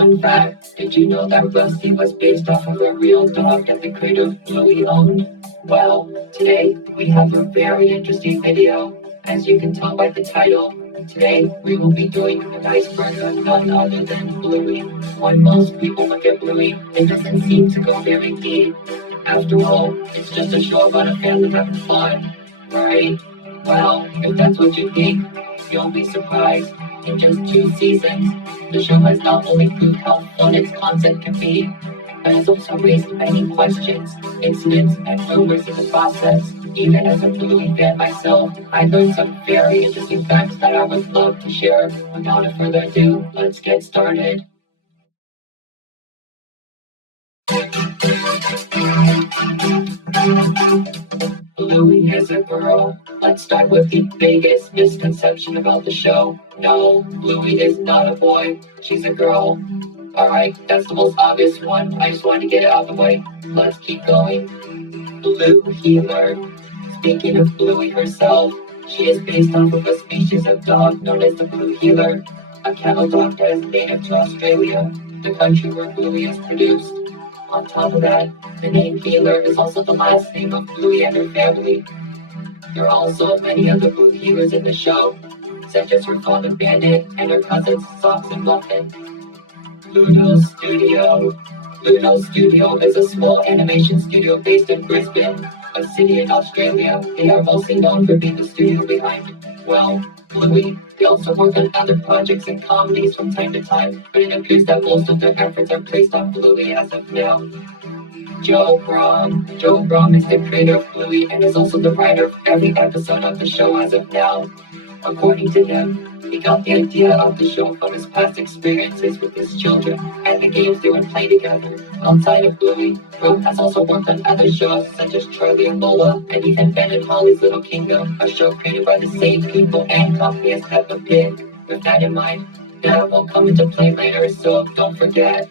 Fun fact, did you know that Rusty was based off of a real dog that the creator of Bluey owned? Well, today we have a very interesting video. As you can tell by the title, today we will be doing an iceberg of none other than Bluey. When most people look at Bluey, it doesn't seem to go very deep. After all, it's just a show about a family having fun, right? Well, if that's what you think, you'll be surprised. In just 2 seasons, the show has not only proved how fun its concept can be, but has also raised many questions, incidents, and rumors in the process. Even as a Bluey fan myself, I learned some very interesting facts that I would love to share. Without further ado, let's get started. Bluey is a girl. Let's start with the biggest misconception about the show. No, Bluey is not a boy. She's a girl. Alright, that's the most obvious one. I just wanted to get it out of the way. Let's keep going. Blue Healer. Speaking of Bluey herself, she is based off of a species of dog known as the Blue Healer, a kennel dog that is native to Australia, the country where Bluey is produced. On top of that, the name Healer is also the last name of Bluey and her family. There are also many other Blue Healers in the show, such as her father Bandit and her cousins Socks and Muffin. Ludo Studio. Ludo Studio is a small animation studio based in Brisbane, a city in Australia. They are mostly known for being the studio behind, well, Bluey. They also work on other projects and comedies from time to time, but it appears that most of their efforts are placed on Bluey as of now. Joe Brom. Joe Brom is the creator of Bluey and is also the writer of every episode of the show as of now. According to him, he got the idea of the show from his past experiences with his children and the games they would play together. Outside of Bluey, Brom has also worked on other shows such as Charlie and Lola and even Ben and Holly's Little Kingdom, a show created by the same people and company as Peppa Pig. With that in mind, that will come into play later, so don't forget.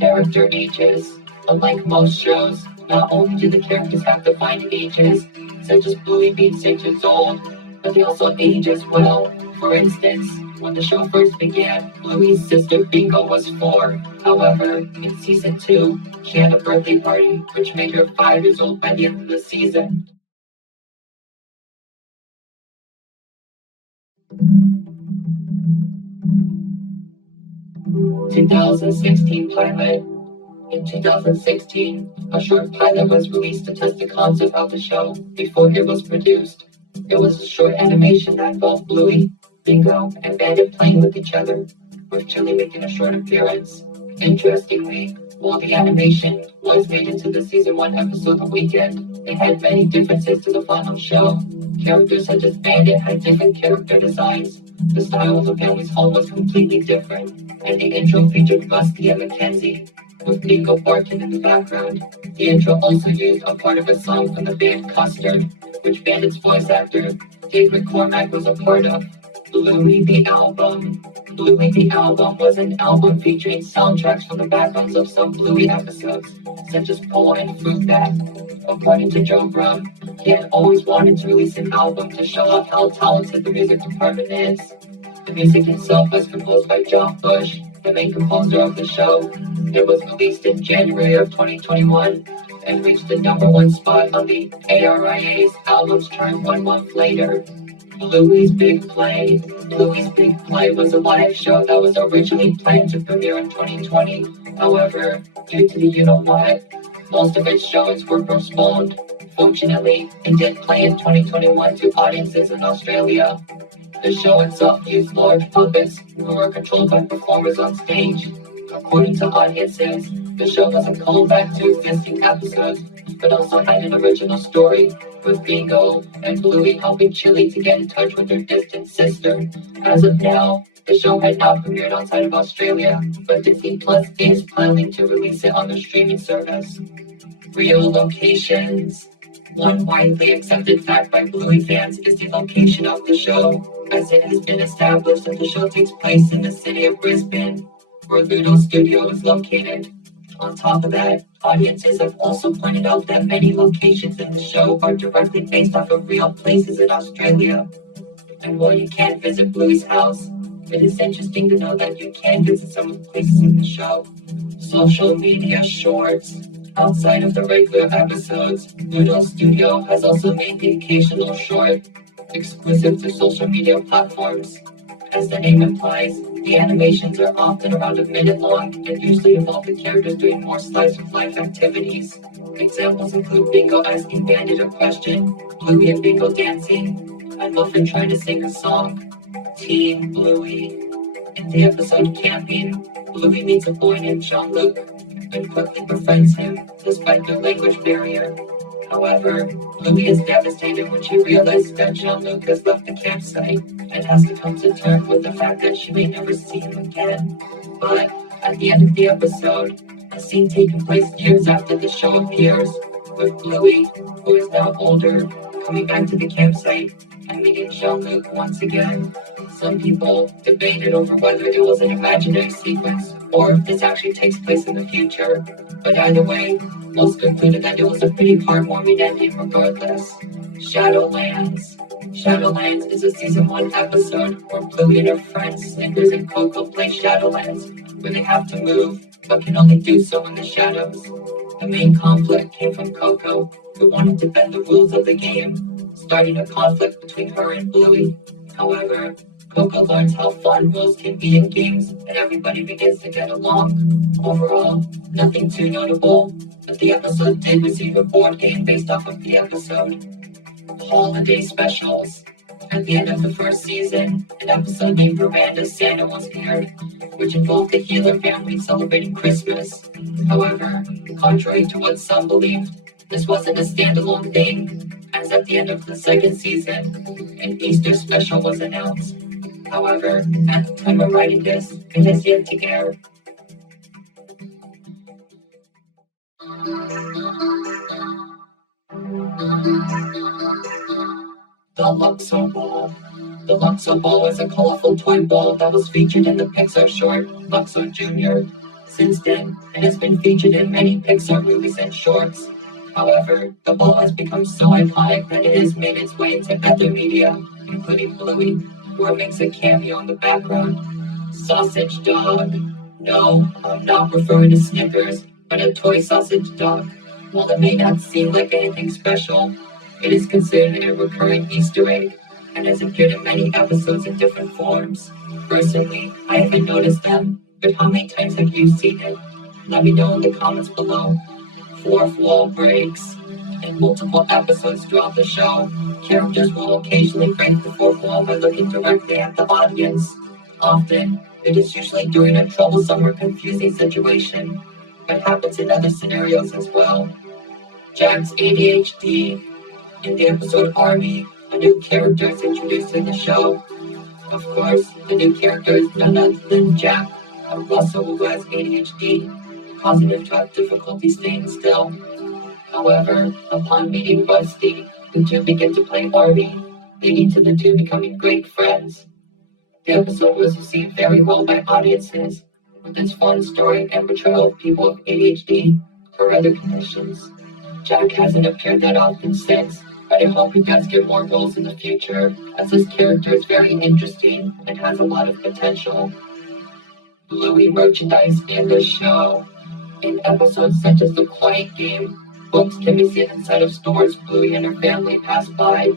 Character ages. Unlike most shows, not only do the characters have defined ages, such as Bluey being 6 years old, but they also age as well. For instance, when the show first began, Bluey's sister Bingo was 4. However, in season 2, she had a birthday party, which made her 5 years old by the end of the season. (2016) pilot. In 2016, a short pilot was released to test the concept of the show before it was produced. It was a short animation that involved Bluey, Bingo, and Bandit playing with each other, with Chili making a short appearance. Interestingly, while the animation was made into the season 1 episode The Weekend, it had many differences to the final show. Characters such as Bandit had different character designs. The style of the family's home was completely different, and the intro featured Rusty and Mackenzie, with Bingo barking in the background. The intro also used a part of a song from the band Custard, which Bandit's voice actor, Dave McCormack, was a part of. Bluey the Album. Bluey the Album was an album featuring soundtracks from the backgrounds of some Bluey episodes, such as Pole and Fruit Bat. According to Joe Brum, he had always wanted to release an album to show off how talented the music department is. The music itself was composed by John Bush, the main composer of the show. It was released in January of 2021 and reached the #1 spot on the ARIA's albums chart 1 month later. Bluey's Big Play. Bluey's Big Play was a live show that was originally planned to premiere in 2020. However, due to the you-know-what, most of its shows were postponed. Fortunately, it did play in 2021 to audiences in Australia. The show itself used large puppets who were controlled by performers on stage. According to audiences, the show was a callback to existing episodes, but also had an original story, with Bingo and Bluey helping Chili to get in touch with her distant sister. As of now, the show had not premiered outside of Australia, but Disney Plus is planning to release it on their streaming service. Real locations. One widely accepted fact by Bluey fans is the location of the show, as it has been established that the show takes place in the city of Brisbane, where Ludo Studio is located. On top of that, audiences have also pointed out that many locations in the show are directly based off of real places in Australia. And while you can't visit Bluey's house, It is interesting to know that you can visit some of the places in the show. Social media shorts. Outside of the regular episodes, Noodle Studio has also made the occasional short, exclusive to social media platforms. As the name implies, the animations are often around a minute long and usually involve the characters doing more slice of life activities. Examples include Bingo asking Bandit a question, Bluey and Bingo dancing, and Muffin trying to sing a song. Team Bluey. In the episode Camping, Bluey meets a boy named Jean-Luc and quickly befriends him despite their language barrier. However, Bluey is devastated when she realizes that Jean-Luc has left the campsite and has to come to terms with the fact that she may never see him again. But at the end of the episode, a scene taking place years after the show appears, with Bluey, who is now older, coming back to the campsite and meeting Jean-Luc once again. Some people debated over whether it was an imaginary sequence or if this actually takes place in the future, but either way, most concluded that it was a pretty heartwarming ending regardless. Shadowlands. Shadowlands is a season 1 episode where Bluey and her friends Snickers and Coco play Shadowlands, where they have to move, but can only do so in the shadows. The main conflict came from Coco, who wanted to bend the rules of the game, starting a conflict between her and Bluey. However, Coco learns how fun rules can be in games, and everybody begins to get along. Overall, nothing too notable, but the episode did receive a board game based off of the episode. Holiday specials. At the end of the first season, an episode named Miranda Santa was aired, which involved the Healer family celebrating Christmas. However, contrary to what some believed, this wasn't a standalone thing, as at the end of the second season, an Easter special was announced. However, at the time of writing this, it has yet to air. The Luxo Ball. The Luxo Ball is a colorful toy ball that was featured in the Pixar short Luxo Jr. Since then, it has been featured in many Pixar movies and shorts. However, the ball has become so iconic that it has made its way into other media, including Bluey, where it makes a cameo in the background. Sausage dog. No, I'm not referring to Snickers, but a toy sausage dog. While it may not seem like anything special, it is considered a recurring Easter egg and has appeared in many episodes in different forms. Personally, I haven't noticed them, but how many times have you seen it? Let me know in the comments below. Fourth wall breaks. In multiple episodes throughout the show, characters will occasionally break the fourth wall by looking directly at the audience. Often, it is usually during a troublesome or confusing situation, but happens in other scenarios as well. Jack's ADHD. In the episode Army, a new character is introduced in the show. Of course, the new character is none other than Jack, a Russell who has ADHD, causing him to have difficulty staying still. However, upon meeting Rusty, the two begin to play Army, leading to the two becoming great friends. The episode was received very well by audiences, with its fun story and portrayal of people with ADHD or other conditions. Jack hasn't appeared that often since, but I hope he does get more roles in the future, as his character is very interesting and has a lot of potential. Bluey merchandise in the show. In episodes such as The Quiet Game, books can be seen inside of stores Bluey and her family pass by.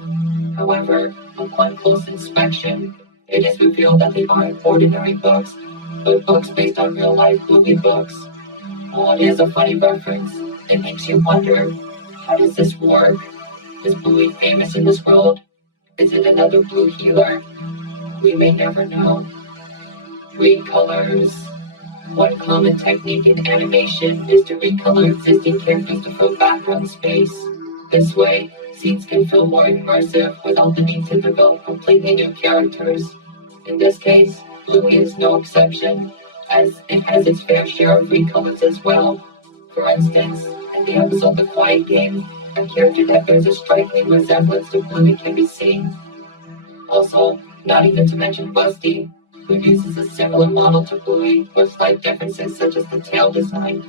However, upon close inspection, it is revealed that they aren't ordinary books, but books based on real-life Bluey books. While it is a funny reference, it makes you wonder, how does this work? Is Bluey famous in this world? Is it another Blue healer? We may never know. Recolors. One common technique in animation is to recolor existing characters to fill background space. This way, scenes can feel more immersive without the need to develop completely new characters. In this case, Bluey is no exception, as it has its fair share of recolors as well. For instance, in the episode The Quiet Game, a character that bears a striking resemblance to Bluey can be seen. Also, not even to mention Rusty, who uses a similar model to Bluey with slight differences such as the tail design.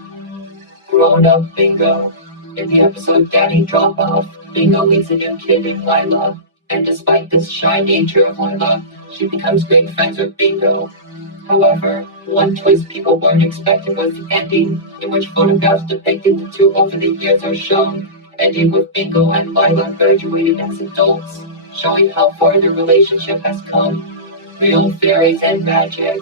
Grown-up Bingo. In the episode Daddy Drop Off, Bingo meets a new kid named Lila, And despite this shy nature of Lila, she becomes great friends with Bingo. However, one twist people weren't expecting was the ending, in which photographs depicting the two over the years are shown, ending with Bingo and Lila graduating as adults, showing how far their relationship has come. Real fairies and magic.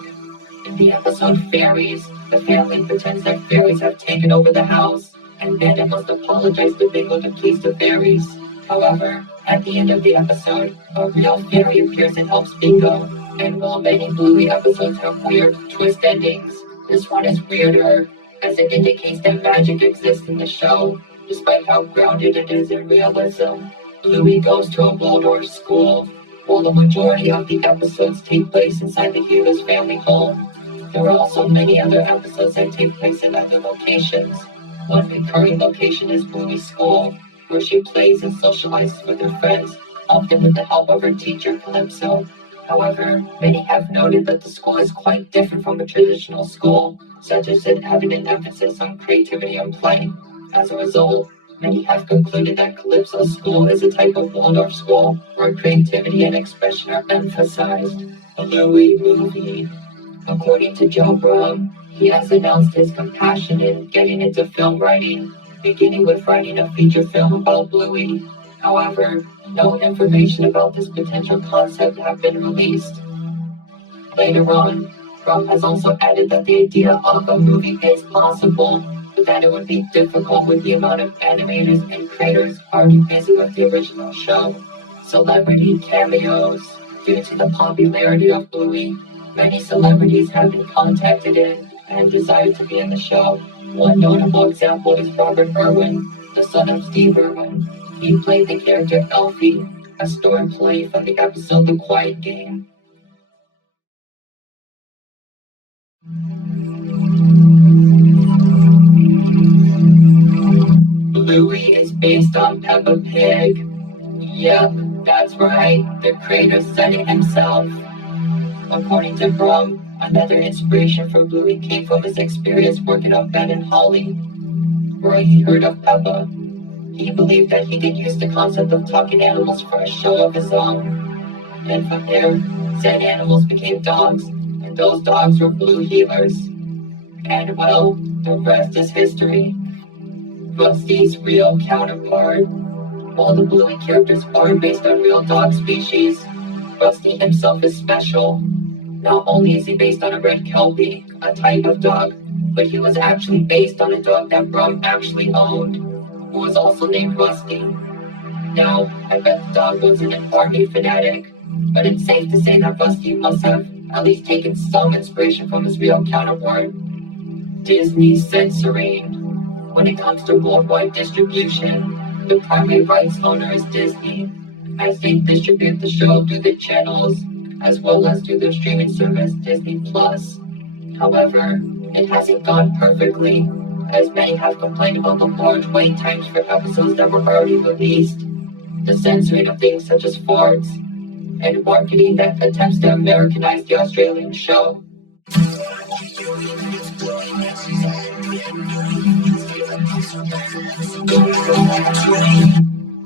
In the episode Fairies, the family pretends that fairies have taken over the house, and Bandit must apologize to Bingo to please the fairies. However, at the end of the episode, a real fairy appears and helps Bingo, and while many Bluey episodes have weird twist endings, this one is weirder, as it indicates that magic exists in the show, despite how grounded it is in realism. Bluey goes to a Waldorf school, while the majority of the episodes take place inside the Hughes family home. There are also many other episodes that take place in other locations. One recurring location is Bluey's school, where she plays and socializes with her friends, often with the help of her teacher, Calypso. However, many have noted that the school is quite different from a traditional school, such as it having an emphasis on creativity and play. As a result, many have concluded that Calypso's school is a type of Waldorf school, where creativity and expression are emphasized. Bluey movie. According to Joe Brown, he has announced his compassion in getting into film writing, beginning with writing a feature film about Bluey. However, no information about this potential concept have been released. Later on, Brown has also added that the idea of a movie is possible, but that it would be difficult with the amount of animators and creators already busy with the original show. Celebrity cameos. Due to the popularity of Bluey, many celebrities have been contacted in and desired to be in the show. One notable example is Robert Irwin, the son of Steve Irwin. He played the character Elfie, a store employee from the episode The Quiet Game. Bluey is based on Peppa Pig. Yep, that's right, the creator said it himself. According to Brum, another inspiration for Bluey came from his experience working on Ben and Holly, where he heard of Peppa. He believed that he could use the concept of talking animals for a show of his own. And from there, said animals became dogs, and those dogs were Blue Healers. And well, the rest is history. Rusty's real counterpart. All the Bluey characters are based on real dog species. Rusty himself is special. Not only is he based on a red Kelpie, a type of dog, but he was actually based on a dog that Brum actually owned, who was also named Rusty. Now, I bet the dog wasn't an army fanatic, but it's safe to say that Rusty must have at least taken some inspiration from his real counterpart. Disney censoring. When it comes to worldwide distribution, the primary rights owner is Disney, as they distribute the show through the channels, as well as through their streaming service Disney Plus. However, it hasn't gone perfectly, as many have complained about the large wait times for episodes that were already released, the censoring of things such as farts, and marketing that attempts to Americanize the Australian show.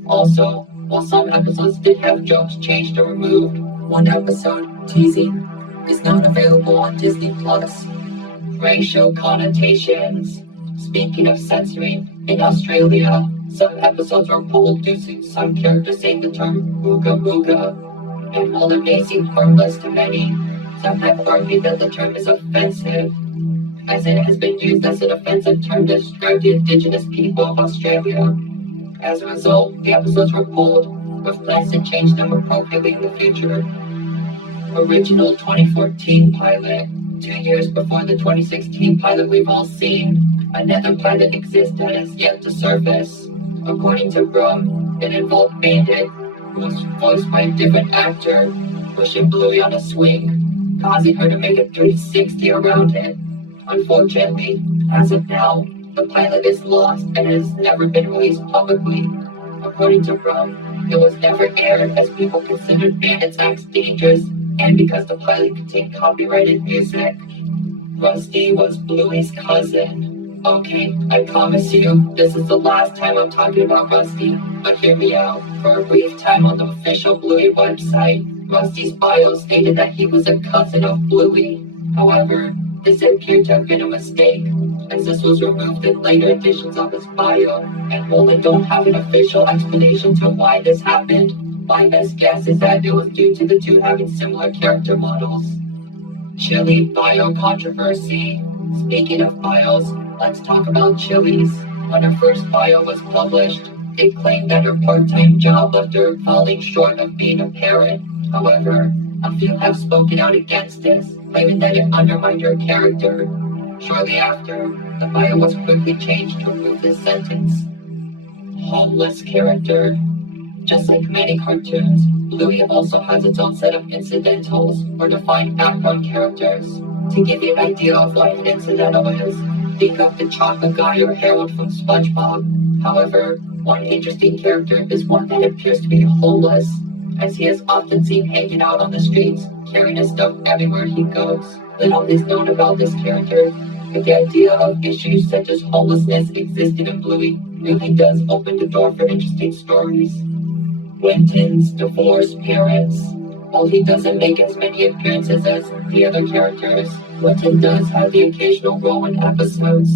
Also, while some episodes did have jokes changed or removed, one episode, Teasing, is not available on Disney Plus. Racial connotations. Speaking of censoring, in Australia, some episodes were pulled due to some characters saying the term "booga booga," and while it may seem harmless to many, some have argued that the term is offensive, as it has been used as an offensive term to describe the indigenous people of Australia. As a result, the episodes were pulled, with plans to change them appropriately in the future. Original 2014 pilot. 2 years before the 2016 pilot we've all seen, another pilot exists that has yet to surface. According to Brum, it involved Bandit, who was voiced by a different actor, pushing Bluey on a swing, causing her to make a 360 around it. Unfortunately, as of now, the pilot is lost and has never been released publicly. According to Brum, it was never aired as people considered Bandit's acts dangerous and because the pilot contained copyrighted music. Rusty was Bluey's cousin. Okay, I promise you, this is the last time I'm talking about Rusty, but hear me out. For a brief time on the official Bluey website, Rusty's bio stated that he was a cousin of Bluey. However, this appeared to have been a mistake, as this was removed in later editions of his bio, and while I don't have an official explanation to why this happened, my best guess is that it was due to the two having similar character models. Chili bio controversy. Speaking of bios, let's talk about Chili's. When her first bio was published, it claimed that her part-time job left her falling short of being a parent. However, a few have spoken out against this, claiming that it undermined her character. Shortly after, the bio was quickly changed to remove this sentence. Homeless character. Just like many cartoons, Bluey also has its own set of incidentals, or defined background characters. To give you an idea of what an incidental is, think of the chocolate guy or Harold from SpongeBob. However, one interesting character is one that appears to be homeless, as he is often seen hanging out on the streets, carrying his stuff everywhere he goes. Little is known about this character, but the idea of issues such as homelessness existing in Bluey really does open the door for interesting stories. Quentin's divorced parents. While he doesn't make as many appearances as the other characters, Quentin does have the occasional role in episodes.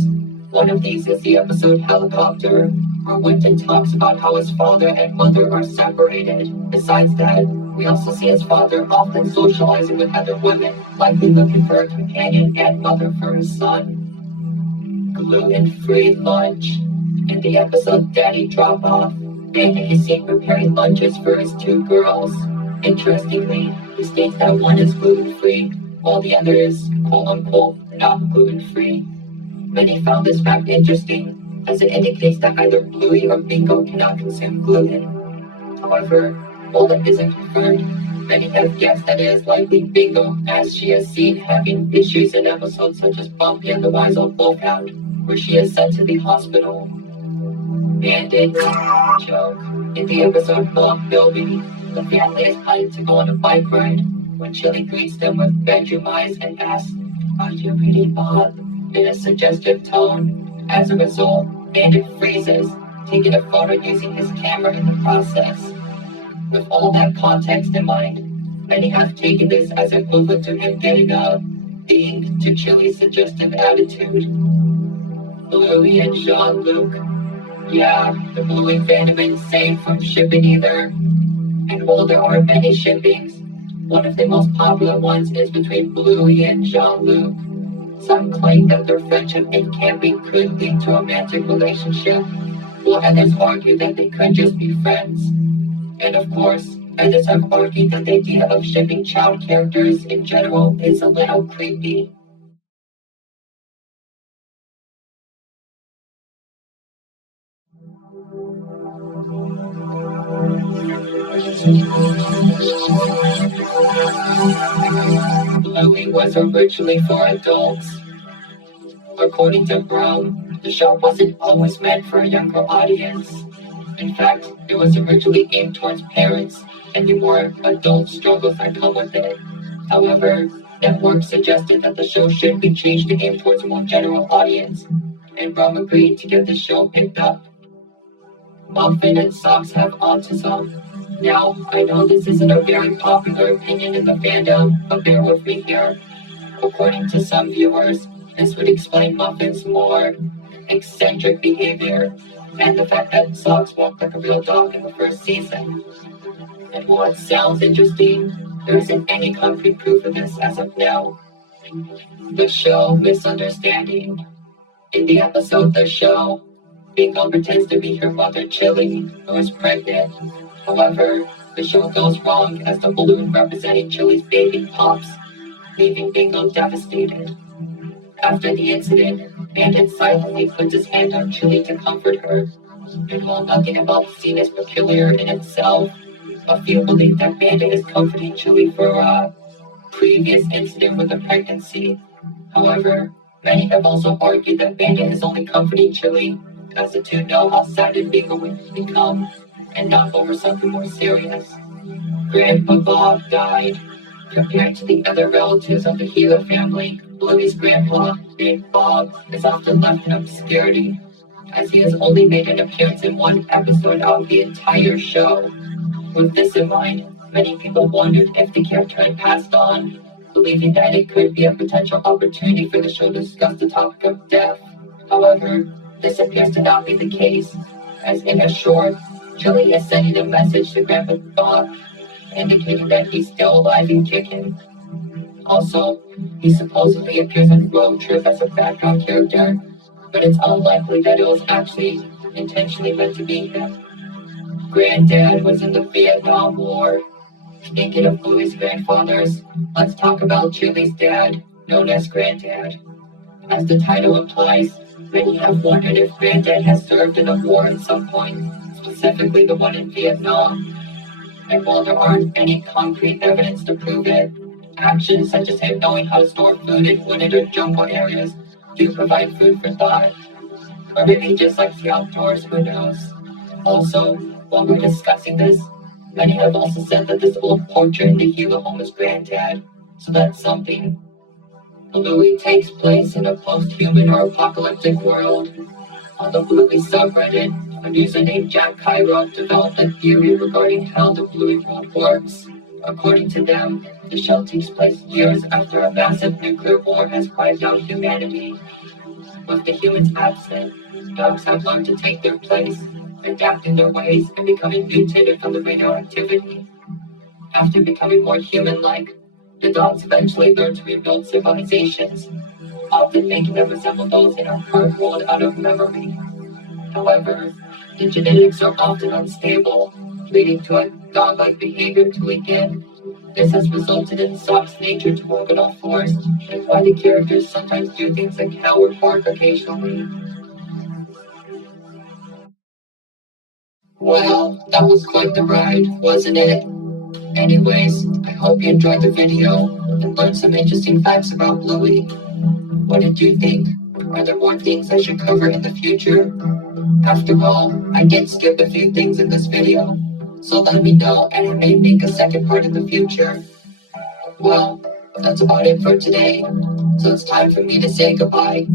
One of these is the episode Helicopter, where Quentin talks about how his father and mother are separated. Besides that, we also see his father often socializing with other women, likely looking for a companion and mother for his son. Gluten-free lunch. In the episode Daddy Drop Off, Andy is seen preparing lunches for his two girls. Interestingly, he states that one is gluten-free, while the other is quote-unquote not gluten-free. Many found this fact interesting, as it indicates that either Bluey or Bingo cannot consume gluten. However, while it isn't confirmed, many have guessed that it is likely Bingo, as she is seen having issues in episodes such as Bumpy and the Wise Old Wolfhound, where she is sent to the hospital. Bandit joke. In the episode Bob Bilby, the family is planning to go on a bike ride when Chili greets them with bedroom eyes and asks, "Are you ready, Bob?" in a suggestive tone. As a result, Bandit freezes, taking a photo using his camera in the process. With all that context in mind, many have taken this as equivalent to him getting a ding to Chili's suggestive attitude. Bluey and Jean-Luc. Yeah, the Bluey fandom ain't safe from shipping either. And while there are many shippings, one of the most popular ones is between Bluey and Jean-Luc. Some claim that their friendship and camping could lead to a romantic relationship, while others argue that they could just be friends. And of course, others have argued that the idea of shipping child characters in general is a little creepy. Bluey was originally for adults. According to Brown, the show wasn't always meant for a younger audience. In fact, it was originally aimed towards parents and the more adult struggles that come with it. However, networks suggested that the show should be changed to aim towards a more general audience, and Brown agreed to get the show picked up. Muffin and Socks have autism. Now, I know this isn't a very popular opinion in the fandom, but bear with me here. According to some viewers, this would explain Muffin's more eccentric behavior and the fact that Socks walked like a real dog in the first season. And while it sounds interesting, there isn't any concrete proof of this as of now. The show Misunderstanding. In the episode The Show, Bingo pretends to be her mother Chili, who is pregnant. However, the show goes wrong as the balloon representing Chili's baby pops, leaving Bingo devastated. After the incident, Bandit silently puts his hand on Chili to comfort her. And while nothing about the scene is peculiar in itself, a few believe that Bandit is comforting Chili for a previous incident with a pregnancy. However, many have also argued that Bandit is only comforting Chili, as the two know how sad and Bingo would become, and not over something more serious. Grandpa Bob died. Compared to the other relatives of the Gila family, Bluey's grandpa, named Bob, is often left in obscurity, as he has only made an appearance in one episode of the entire show. With this in mind, many people wondered if the character had passed on, believing that it could be a potential opportunity for the show to discuss the topic of death. However, this appears to not be the case, as in a short, Chili is sending a message to Grandpa Bob, indicating that he's still alive and kicking. Also, he supposedly appears in Road Trip as a background character, but it's unlikely that it was actually intentionally meant to be him. Granddad was in the Vietnam War. Speaking of Bluey's grandfathers, let's talk about Chili's dad, known as Granddad. As the title implies, many have wondered if Granddad has served in a war at some point, specifically the one in Vietnam. And while there aren't any concrete evidence to prove it, actions such as him knowing how to store food in wooded or jungle areas do provide food for thought. Or maybe he just likes the outdoors, who knows? Also, while we're discussing this, many have also said that this old portrait in the Gila home is Granddad, so that's something. Bluey takes place in a post-human or apocalyptic world. On the Bluey subreddit, a user named Jack Cairo developed a theory regarding how the Bluey world works. According to them, the show takes place years after a massive nuclear war has wiped out humanity. With the humans absent, dogs have learned to take their place, adapting their ways and becoming mutated from the radioactivity. After becoming more human-like, the dogs eventually learn to rebuild civilizations, often making them resemble those in our current world out of memory. However, the genetics are often unstable, leading to a dog-like behavior to leak in. This has resulted in Sock's nature to walk on all fours, and why the characters sometimes do things like howl or bark occasionally. Well, that was quite the ride, wasn't it? Anyways, I hope you enjoyed the video and learned some interesting facts about Bluey. What did you think? Are there more things I should cover in the future? After all, I did skip a few things in this video, so let me know and I may make a second part in the future. Well, that's about it for today, so it's time for me to say goodbye.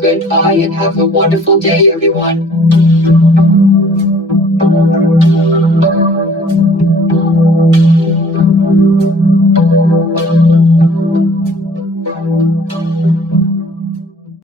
Goodbye and have a wonderful day, everyone.